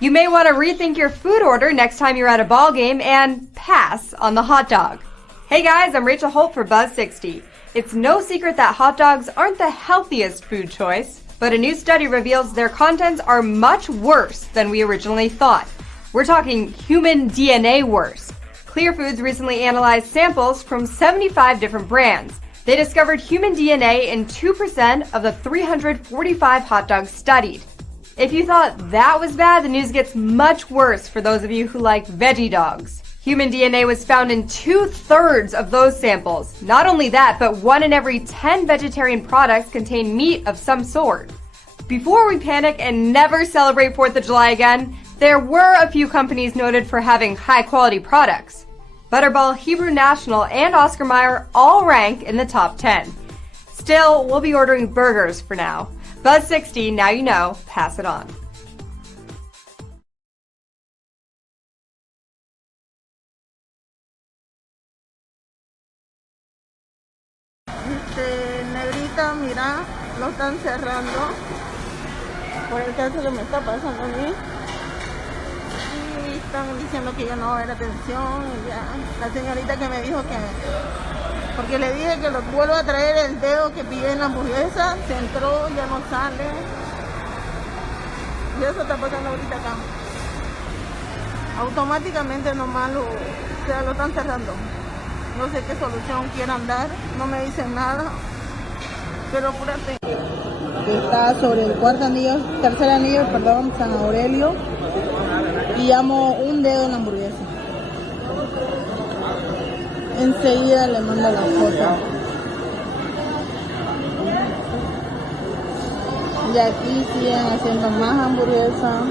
You may want to rethink your food order next time you're at a ball game and pass on the hot dog. Hey guys, I'm Rachel Holt for Buzz60. It's no secret that hot dogs aren't the healthiest food choice, but a new study reveals their contents are much worse than we originally thought. We're talking human DNA worse. Clear Foods recently analyzed samples from 75 different brands. They discovered human DNA in 2% of the 345 hot dogs studied. If you thought that was bad, the news gets much worse for those of you who like veggie dogs. Human DNA was found in 2/3 of those samples. Not only that, but 1 in every 10 vegetarian products contain meat of some sort. Before we panic and never celebrate 4th of July again, there were a few companies noted for having high-quality products. Butterball, Hebrew National, and Oscar Mayer all rank in the top 10. Still, we'll be ordering burgers for now. Buzz60, now you know, pass it on. Negrita, mira, lo están cerrando por el caso que me está pasando a mí. Y están diciendo que ya no va a haber atención. Ya. La señorita que me dijo que... Porque le dije que lo vuelvo a traer el dedo que pillé en la hamburguesa, se entró, ya no sale. Y eso está pasando ahorita acá. Automáticamente nomás lo están cerrando. No sé qué solución quieran dar, no me dicen nada, pero apúrate. Está sobre el tercer anillo, San Aurelio, y llamo un dedo en la hamburguesa. Enseguida le mando la foto. Y aquí siguen haciendo más hamburguesas,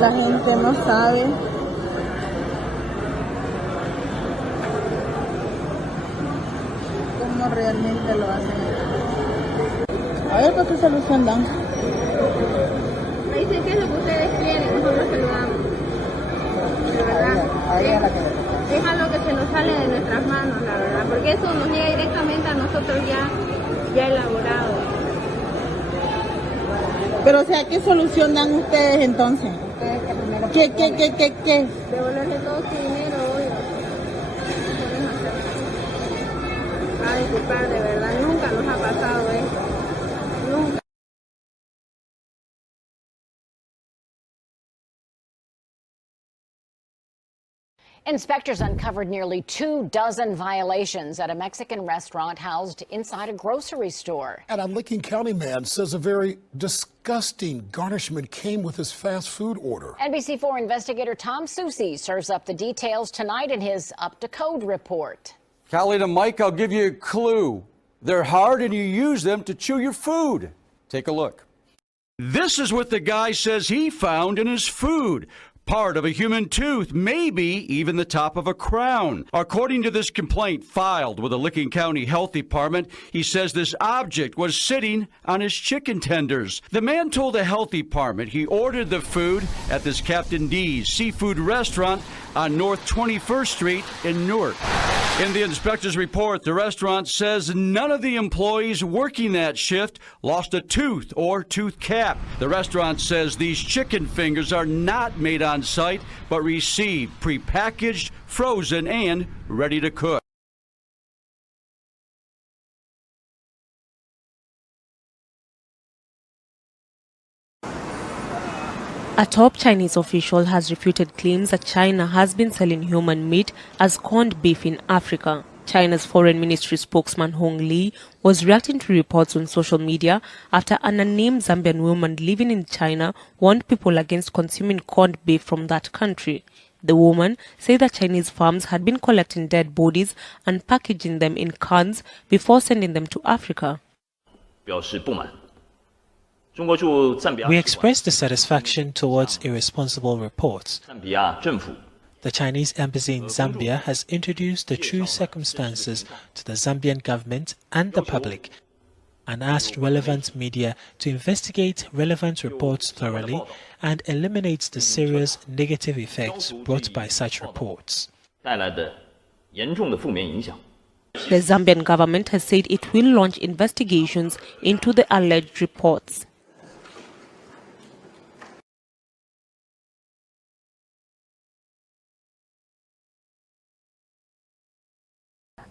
la gente no sabe. Realmente lo hacen. A ver, ¿qué solución dan? Me dicen que es lo que ustedes quieren, nosotros se lo damos. La verdad, es algo que se nos sale de nuestras manos, la verdad, porque eso nos llega directamente a nosotros ya elaborado. Pero, o sea, ¿qué solución dan ustedes entonces? ¿Qué? Devolverle todo su dinero, obvio. Disculpar, de verdad, nunca nos ha pasado esto. Nunca. Inspectors uncovered nearly 24 violations at a Mexican restaurant housed inside a grocery store. And a Licking County man says a very disgusting garnishment came with his fast food order. NBC4 investigator Tom Soucy serves up the details tonight in his Up to Code report. Callie and Mike, I'll give you a clue. They're hard and you use them to chew your food. Take a look. This is what the guy says he found in his food. Part of a human tooth, maybe even the top of a crown. According to this complaint filed with the Licking County Health Department, he says this object was sitting on his chicken tenders. The man told the health department he ordered the food at this Captain D's seafood restaurant on North 21st Street in Newark. In the inspector's report, the restaurant says none of the employees working that shift lost a tooth or tooth cap. The restaurant says these chicken fingers are not made on site, but received prepackaged, frozen, and ready to cook. A top Chinese official has refuted claims that China has been selling human meat as corned beef in Africa. China's Foreign Ministry spokesman Hong Li was reacting to reports on social media after an unnamed Zambian woman living in China warned people against consuming corned beef from that country. The woman said that Chinese farms had been collecting dead bodies and packaging them in cans before sending them to Africa. We express dissatisfaction towards irresponsible reports. The Chinese embassy in Zambia has introduced the true circumstances to the Zambian government and the public and asked relevant media to investigate relevant reports thoroughly and eliminate the serious negative effects brought by such reports. The Zambian government has said it will launch investigations into the alleged reports.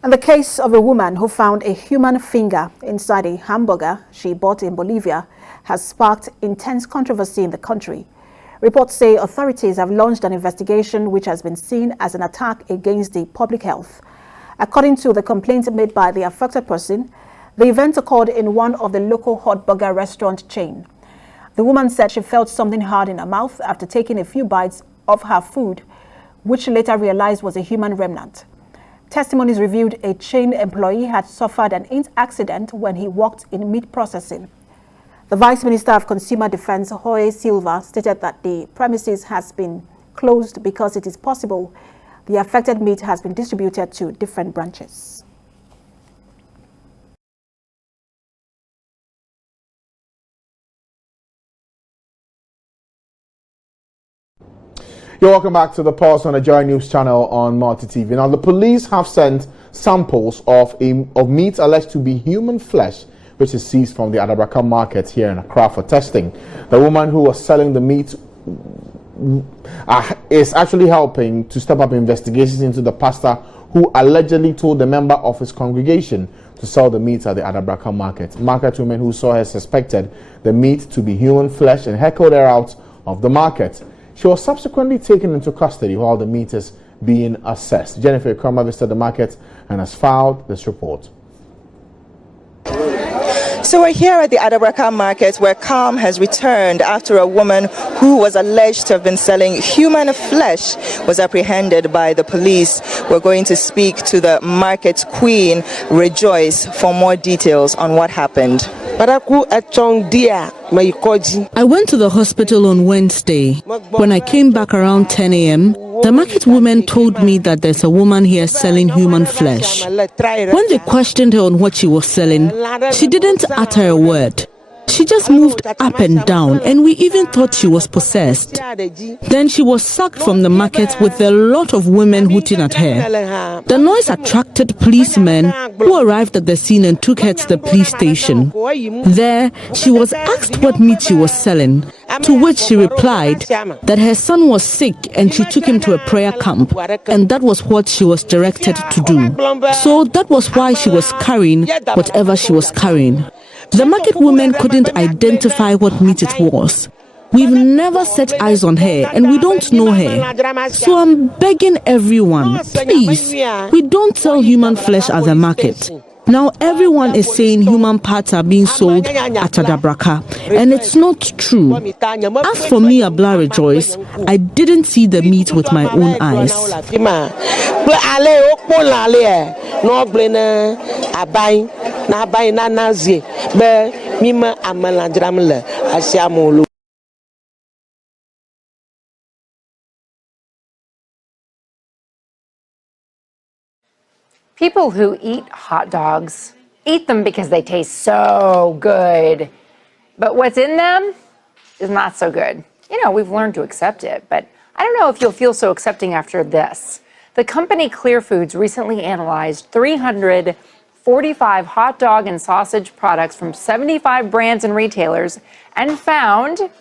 And the case of a woman who found a human finger inside a hamburger she bought in Bolivia has sparked intense controversy in the country. Reports say authorities have launched an investigation which has been seen as an attack against the public health. According to the complaint made by the affected person, the event occurred in one of the local hot burger restaurant chain. The woman said she felt something hard in her mouth after taking a few bites of her food, which she later realized was a human remnant. Testimonies revealed a chain employee had suffered an accident when he worked in meat processing. The Vice Minister of Consumer Defense, Jorge Silva, stated that the premises has been closed because it is possible the affected meat has been distributed to different branches. You're welcome back to the Pulse on the Joy News channel on Multi TV. Now, the police have sent samples of meat alleged to be human flesh, which is seized from the Adabraka market here in Accra for testing. The woman who was selling the meat is actually helping to step up investigations into the pastor who allegedly told a member of his congregation to sell the meat at the Adabraka market. Market women who saw her suspected the meat to be human flesh and heckled her out of the market. She was subsequently taken into custody while the meat is being assessed. Jennifer Kramer visited the market and has filed this report. So we're here at the Adabraka market where calm has returned after a woman who was alleged to have been selling human flesh was apprehended by the police. We're going to speak to the market queen, Rejoice, for more details on what happened. I went to the hospital on Wednesday. When I came back around 10 a.m., the market woman told me that there's a woman here selling human flesh. When they questioned her on what she was selling, she didn't utter a word. She just moved up and down, and we even thought she was possessed. Then she was sacked from the market with a lot of women hooting at her. The noise attracted policemen who arrived at the scene and took her to the police station. There, she was asked what meat she was selling, to which she replied that her son was sick and she took him to a prayer camp, and that was what she was directed to do. So that was why she was carrying whatever she was carrying. The market woman couldn't identify what meat it was. We've never set eyes on her and we don't know her. So I'm begging everyone, please, we don't sell human flesh at the market. Now everyone is saying human parts are being sold at Adabraka, and it's not true. As for me, Abla Rejoice, I didn't see the meat with my own eyes. People who eat hot dogs eat them because they taste so good, but what's in them is not so good. You know, we've learned to accept it, but I don't know if you'll feel so accepting after this. The company Clear Foods recently analyzed 345 hot dog and sausage products from 75 brands and retailers and found,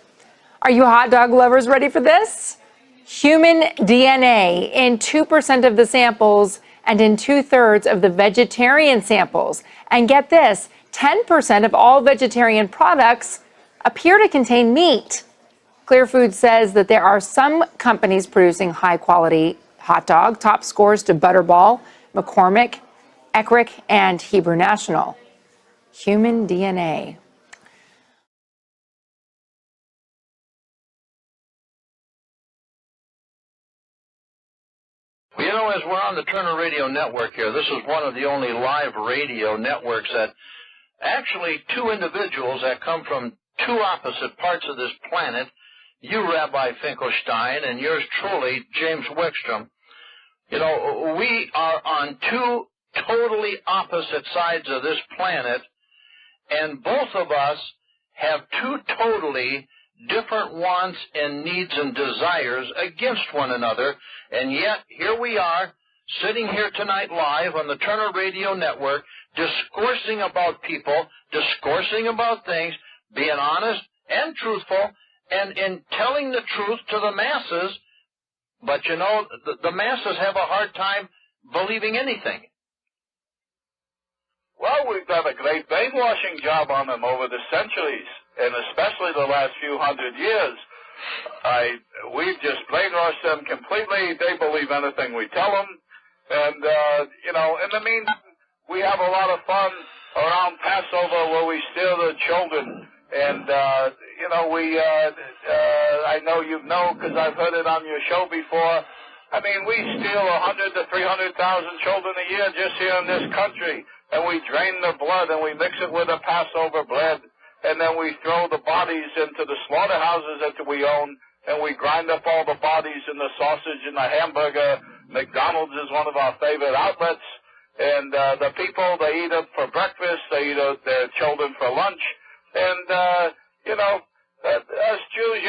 are you hot dog lovers ready for this? Human DNA in 2% of the samples and in 2/3 of the vegetarian samples. And get this, 10% of all vegetarian products appear to contain meat. Clear Foods says that there are some companies producing high-quality hot dog, top scores to Butterball, McCormick, Eckrich, and Hebrew National. Human DNA. You know, as we're on the Turner Radio Network here, this is one of the only live radio networks that actually two individuals that come from two opposite parts of this planet, you, Rabbi Finkelstein, and yours truly, James Wickstrom. You know, we are on two totally opposite sides of this planet, and both of us have two totally different wants and needs and desires against one another, and yet here we are sitting here tonight live on the Turner Radio Network discoursing about people, discoursing about things, being honest and truthful, and in telling the truth to the masses. But you know, the masses have a hard time believing anything. Well, we've done a great brainwashing job on them over the centuries, and especially the last few hundred years. We've just brainwashed them completely. They believe anything we tell them. And, in the meantime, we have a lot of fun around Passover where we steal the children. And, I know you know because I've heard it on your show before. I mean, we steal 100 to 300,000 children a year just here in this country. And we drain the blood and we mix it with the Passover bread. And then we throw the bodies into the slaughterhouses that we own. And we grind up all the bodies in the sausage and the hamburger. McDonald's is one of our favorite outlets. And the people, they eat it for breakfast. They eat their children for lunch. And, us Jews,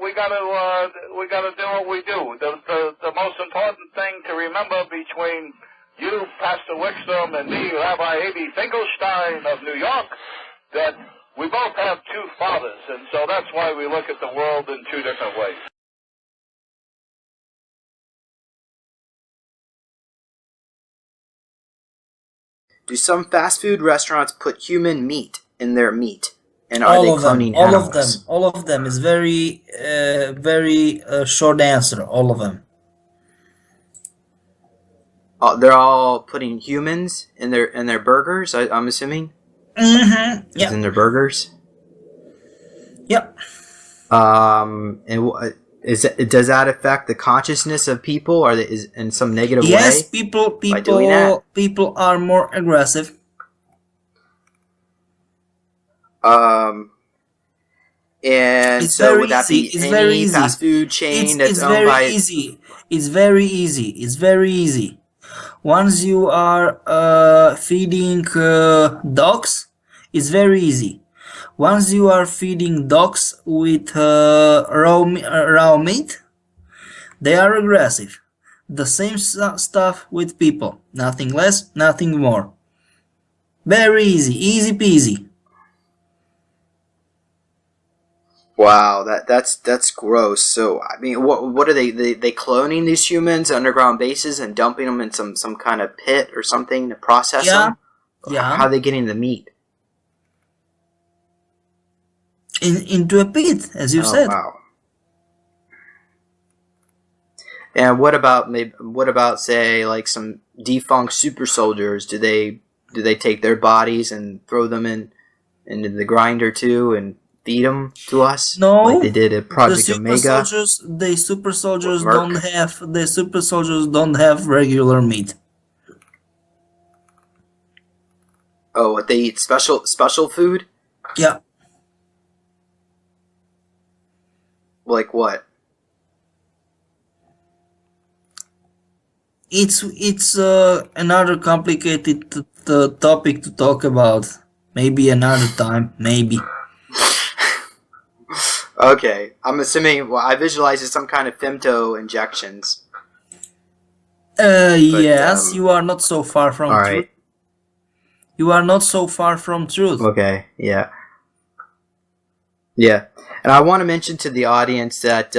we gotta do what we do. The most important thing to remember between you, Pastor Wickstrom, and me, Rabbi A.B. Finkelstein of New York, that we both have two fathers, and so that's why we look at the world in two different ways. Do some fast food restaurants put human meat in their meat? And are they cloning animals? All of them is very short answer. All of them. They're all putting humans in their burgers. I'm assuming. Mm-hmm. Yeah. In their burgers. Yep. And does that affect the consciousness of people? Or is in some negative way? Yes, people are more aggressive. And it's so would that easy. be any fast food chain that's owned by... It's very easy. Once you are feeding dogs, it's very easy. Once you are feeding dogs with raw meat, they are aggressive. The same stuff with people. Nothing less, nothing more. Very easy peasy. Wow, that's gross. So I mean, what are they cloning these humans underground bases and dumping them in some kind of pit or something to process them? Yeah. How are they getting the meat? Into a pit, as you said. Wow. And what about say like some defunct super soldiers? Do they take their bodies and throw them into the grinder too and feed them to us? No, like they did at Project Omega. The super soldiers don't have regular meat. Oh, what they eat special food? Yeah. Like what? It's another complicated topic to talk about. Maybe another time. Maybe. Okay, I'm assuming. Well, I visualize some kind of femto injections. Yes, you are not so far from truth. Right. You are not so far from truth. Okay, yeah. Yeah, and I want to mention to the audience that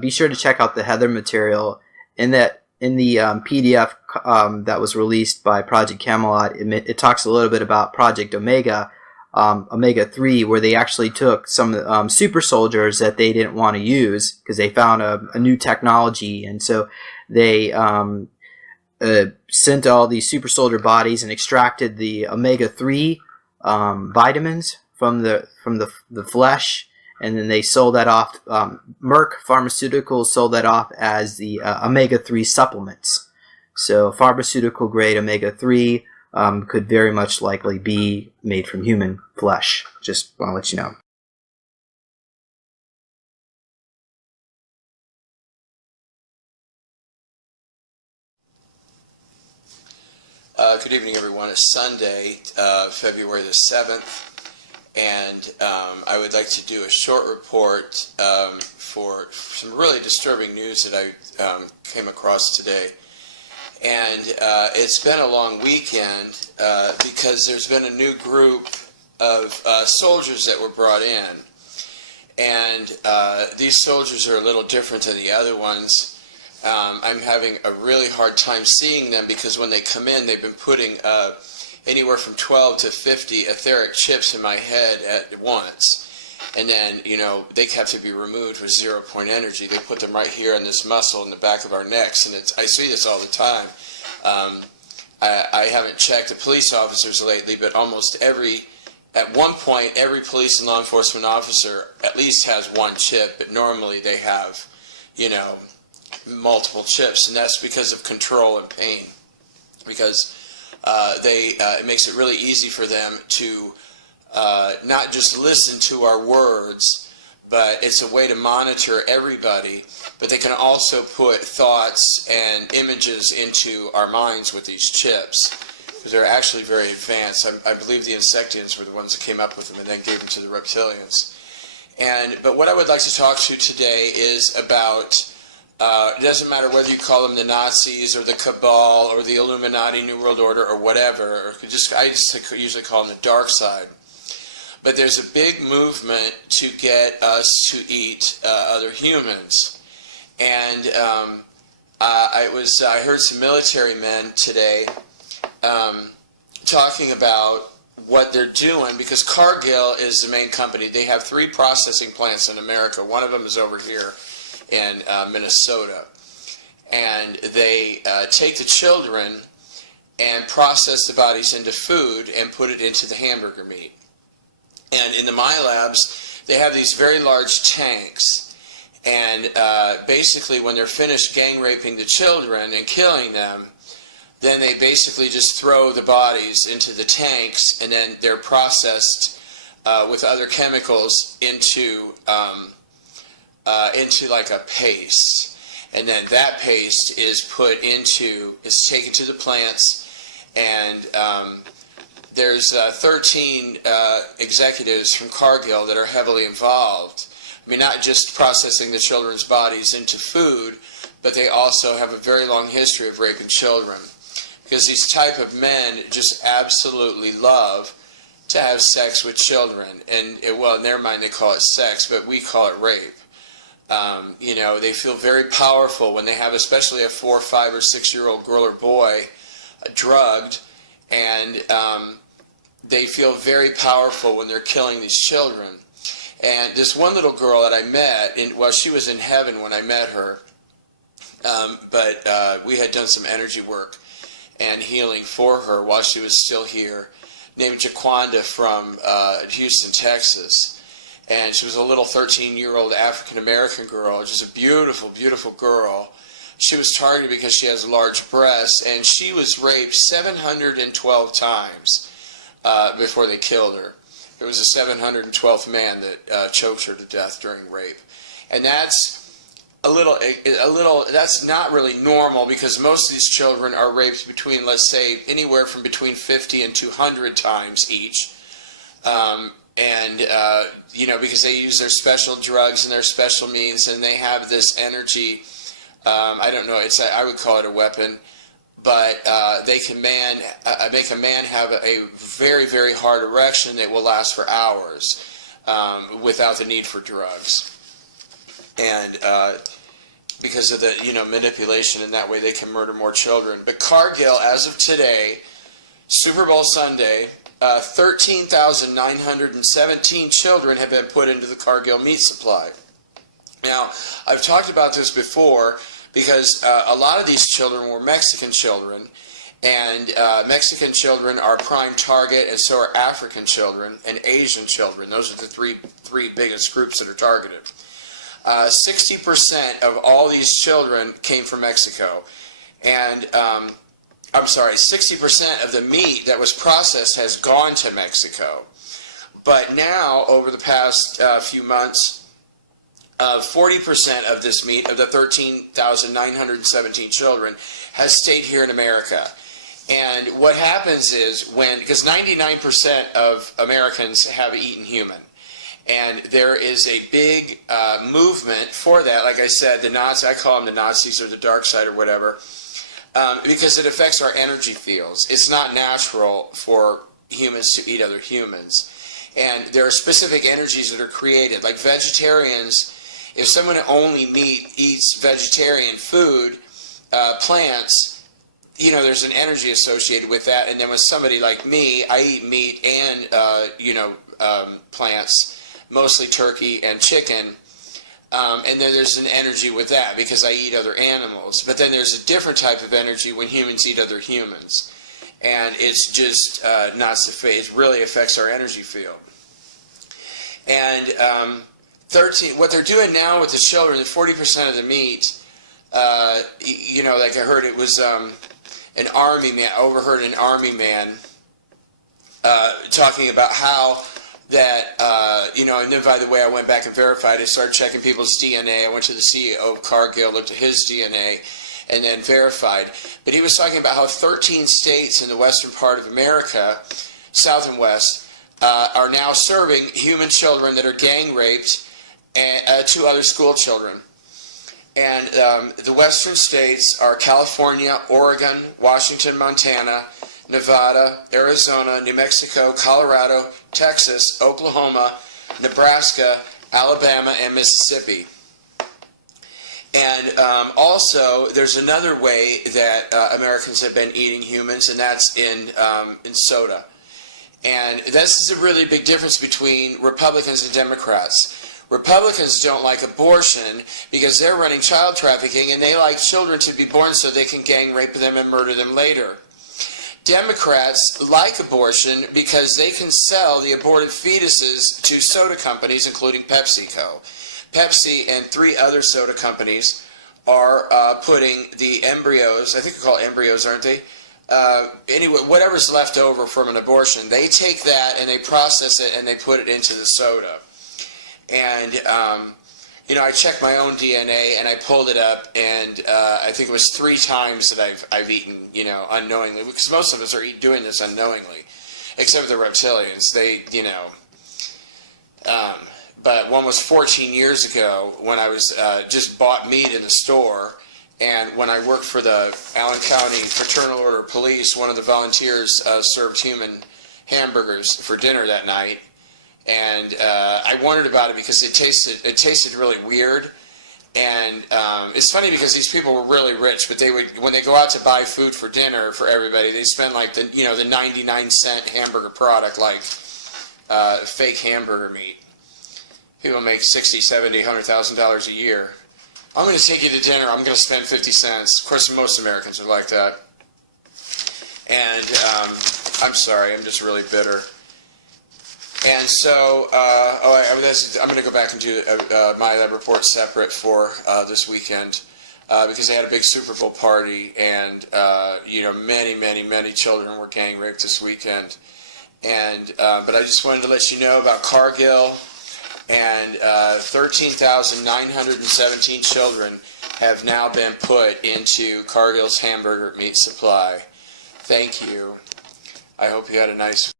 be sure to check out the Heather material in the PDF that was released by Project Camelot. It talks a little bit about Project Omega. Omega 3, where they actually took some super soldiers that they didn't want to use because they found a new technology, and so they sent all these super soldier bodies and extracted the Omega 3 vitamins from the flesh, and then they sold that off. Merck Pharmaceuticals sold that off as the Omega 3 supplements. So pharmaceutical grade Omega 3 could very much likely be made from human flesh. Just want to let you know. Good evening, everyone. It's Sunday, February the 7th, and I would like to do a short report for some really disturbing news that I came across today. And it's been a long weekend because there's been a new group of soldiers that were brought in. And these soldiers are a little different than the other ones. I'm having a really hard time seeing them because when they come in, they've been putting anywhere from 12 to 50 etheric chips in my head at once. And then, you know, they have to be removed with 0-point energy. They put them right here in this muscle in the back of our necks, and I see this all the time. I haven't checked the police officers lately, but at one point, every police and law enforcement officer at least has one chip, but normally they have, you know, multiple chips, and that's because of control and pain. Because it makes it really easy for them to not just listen to our words, but it's a way to monitor everybody. But they can also put thoughts and images into our minds with these chips. They're actually very advanced. I believe the Insectians were the ones that came up with them and then gave them to the reptilians. But what I would like to talk to today is about, it doesn't matter whether you call them the Nazis or the Cabal or the Illuminati New World Order or whatever, or I just usually call them the dark side. But there's a big movement to get us to eat other humans. And I heard some military men today talking about what they're doing, because Cargill is the main company. They have 3 processing plants in America. One of them is over here in Minnesota. And they take the children and process the bodies into food and put it into the hamburger meat. And in the My Labs, they have these very large tanks. And basically, when they're finished gang raping the children and killing them, then they basically just throw the bodies into the tanks, and then they're processed with other chemicals into like a paste. And then that paste is taken to the plants, and there's 13 executives from Cargill that are heavily involved. I mean, not just processing the children's bodies into food, but they also have a very long history of raping children. Because these type of men just absolutely love to have sex with children. And, well, in their mind they call it sex, but we call it rape. You know, they feel very powerful when they have especially a 4-, 5-, or 6-year-old girl or boy drugged, and they feel very powerful when they're killing these children. And this one little girl that I met, she was in heaven when I met her, but we had done some energy work and healing for her while she was still here, named Jaquanda from Houston, Texas. And she was a little 13-year-old African-American girl, just a beautiful, beautiful girl. She was targeted because she has large breasts, and she was raped 712 times before they killed her. There was a 712th man that choked her to death during rape. And that's that's not really normal, because most of these children are raped between, let's say, anywhere from between 50 and 200 times each. You know, because they use their special drugs and their special means, and they have this energy. I don't know, I would call it a weapon, but they can make a man have a very, very hard erection that will last for hours without the need for drugs. And because of the, you know, manipulation, and that way they can murder more children. But Cargill, as of today, Super Bowl Sunday, 13,917 children have been put into the Cargill meat supply. Now, I've talked about this before, because a lot of these children were Mexican children, and Mexican children are prime target, and so are African children and Asian children. Those are the three biggest groups that are targeted. 60% of all these children came from Mexico, and 60% of the meat that was processed has gone to Mexico. But now, over the past few months, 40% of this meat, of the 13,917 children, has stayed here in America. And what happens is, because 99% of Americans have eaten human, and there is a big movement for that. Like I said, the Nazis, I call them the Nazis or the dark side or whatever, because it affects our energy fields. It's not natural for humans to eat other humans. And there are specific energies that are created. Like vegetarians, if someone only eats vegetarian food, plants, you know, there's an energy associated with that. And then with somebody like me, I eat meat and, plants, mostly turkey and chicken. And then there's an energy with that because I eat other animals. But then there's a different type of energy when humans eat other humans. And it's just it really affects our energy field. And what they're doing now with the children, the 40% of the meat, like I heard it was an army man, I overheard an army man talking about how that, and then by the way, I went back and verified, I started checking people's DNA. I went to the CEO of Cargill, looked at his DNA, and then verified. But he was talking about how 13 states in the western part of America, south and west, are now serving human children that are gang raped to other school children. And the western states are California, Oregon, Washington, Montana, Nevada, Arizona, New Mexico, Colorado, Texas, Oklahoma, Nebraska, Alabama, and Mississippi. And also, there's another way that Americans have been eating humans, and that's in soda. And this is a really big difference between Republicans and Democrats. Republicans don't like abortion because they're running child trafficking, and they like children to be born so they can gang rape them and murder them later. Democrats like abortion because they can sell the aborted fetuses to soda companies, including PepsiCo. Pepsi and 3 other soda companies are putting the embryos, I think they're called embryos, aren't they? Anyway, whatever's left over from an abortion, they take that and they process it and they put it into the soda. And, I checked my own DNA and I pulled it up, and I think it was 3 times that I've eaten, unknowingly, because most of us are doing this unknowingly, except for the reptilians. They, but one was 14 years ago when I was just bought meat in the store, and when I worked for the Allen County Fraternal Order of Police, one of the volunteers served human hamburgers for dinner that night. And I wondered about it because it tasted really weird, and it's funny because these people were really rich, but when they go out to buy food for dinner for everybody, they spend like the 99-cent hamburger product, like fake hamburger meat. People make $60,000, $70,000, $100,000 a year. I'm going to take you to dinner. I'm going to spend 50 cents. Of course, most Americans are like that. And I'm sorry, I'm just really bitter. And so, I'm going to go back and do my lab report separate for this weekend because they had a big Super Bowl party, and many children were gang raped this weekend. And but I just wanted to let you know about Cargill, and 13,917 children have now been put into Cargill's hamburger meat supply. Thank you. I hope you had a nice